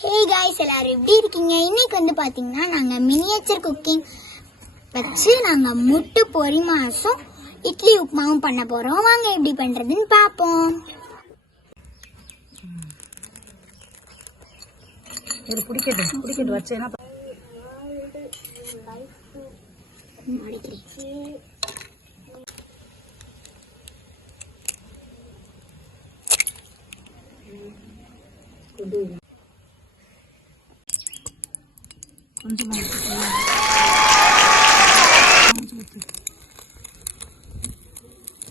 Hey guys எல்லாரும் எப்படி இருக்கீங்க? இன்னைக்கு வந்து பாத்தீங்கன்னா நாங்க மினியேச்சர் குக்கிங் வச்சு நாங்க முட்டை பொரி மாசம் இட்லி உப்புமாவும் பண்ண போறோம். வாங்க எப்படி பண்றதுன்னு பாப்போம். ஒரு பிடிக்கட்டும் பிடிக்கட்டும் வச்சேன்னா 잠시만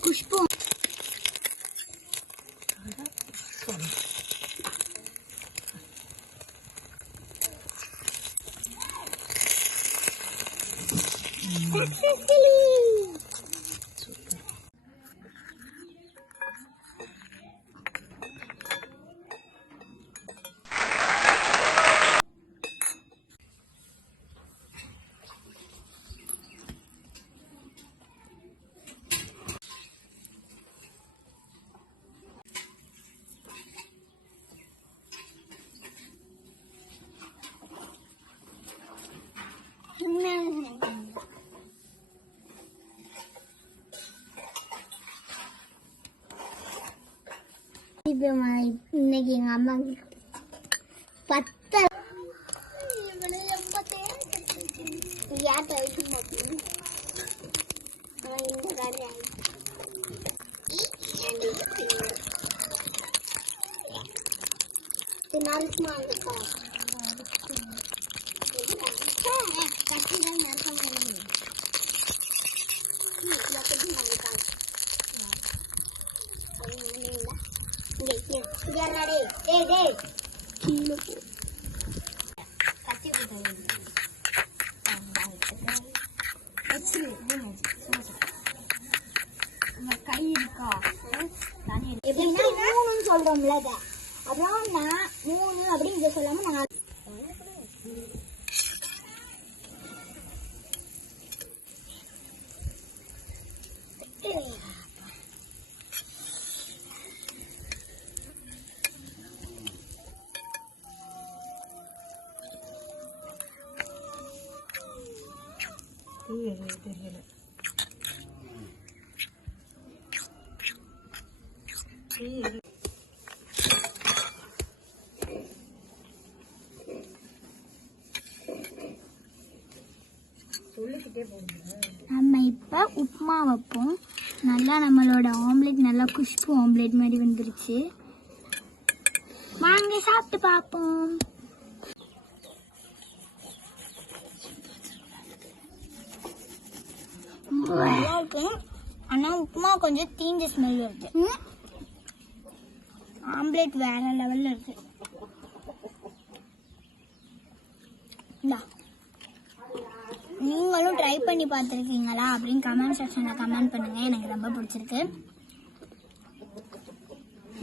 그 싶어 음. இப்போ இன்னைக்கு எங்க அம்மா பத்த நாளைக்கு வைக்க இது நாளைக்குமா கை இருக்கா எப்படின்னா மூணுன்னு சொல்றோம்ல அப்புறம் நான் மூணு அப்படின்னு இதை சொல்லாம நான் தெரியல சொல்லிக்கிட்டே போகுங்க நம்ம இப்போ உப்புமா வைப்போம். நல்லா நம்மளோட ஆம்லெட் நல்லா குஷ்பு ஆம்லெட் மாதிரி வந்துருச்சு. வாங்க சாப்பிட்டு பார்ப்போம். நல்லா இருக்கு. ஆனா உப்புமா கொஞ்சம் தீஞ்ச ஸ்மெல் வருது ஆம்லெட் வேற லெவல்ல இருக்கு. நீங்களும் ட்ரை பண்ணி பார்த்துருக்கீங்களா அப்படின்னு கமெண்ட் செக்ஷனில் கமெண்ட் பண்ணுங்க. எனக்கு ரொம்ப பிடிச்சிருக்கு.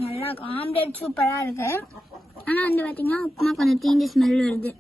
நல்லா ஆம்லெட் சூப்பராக இருக்கு. ஆனால் வந்து பார்த்தீங்கன்னா உப்புமா கொஞ்சம் தீஞ்ச ஸ்மெல் வருது.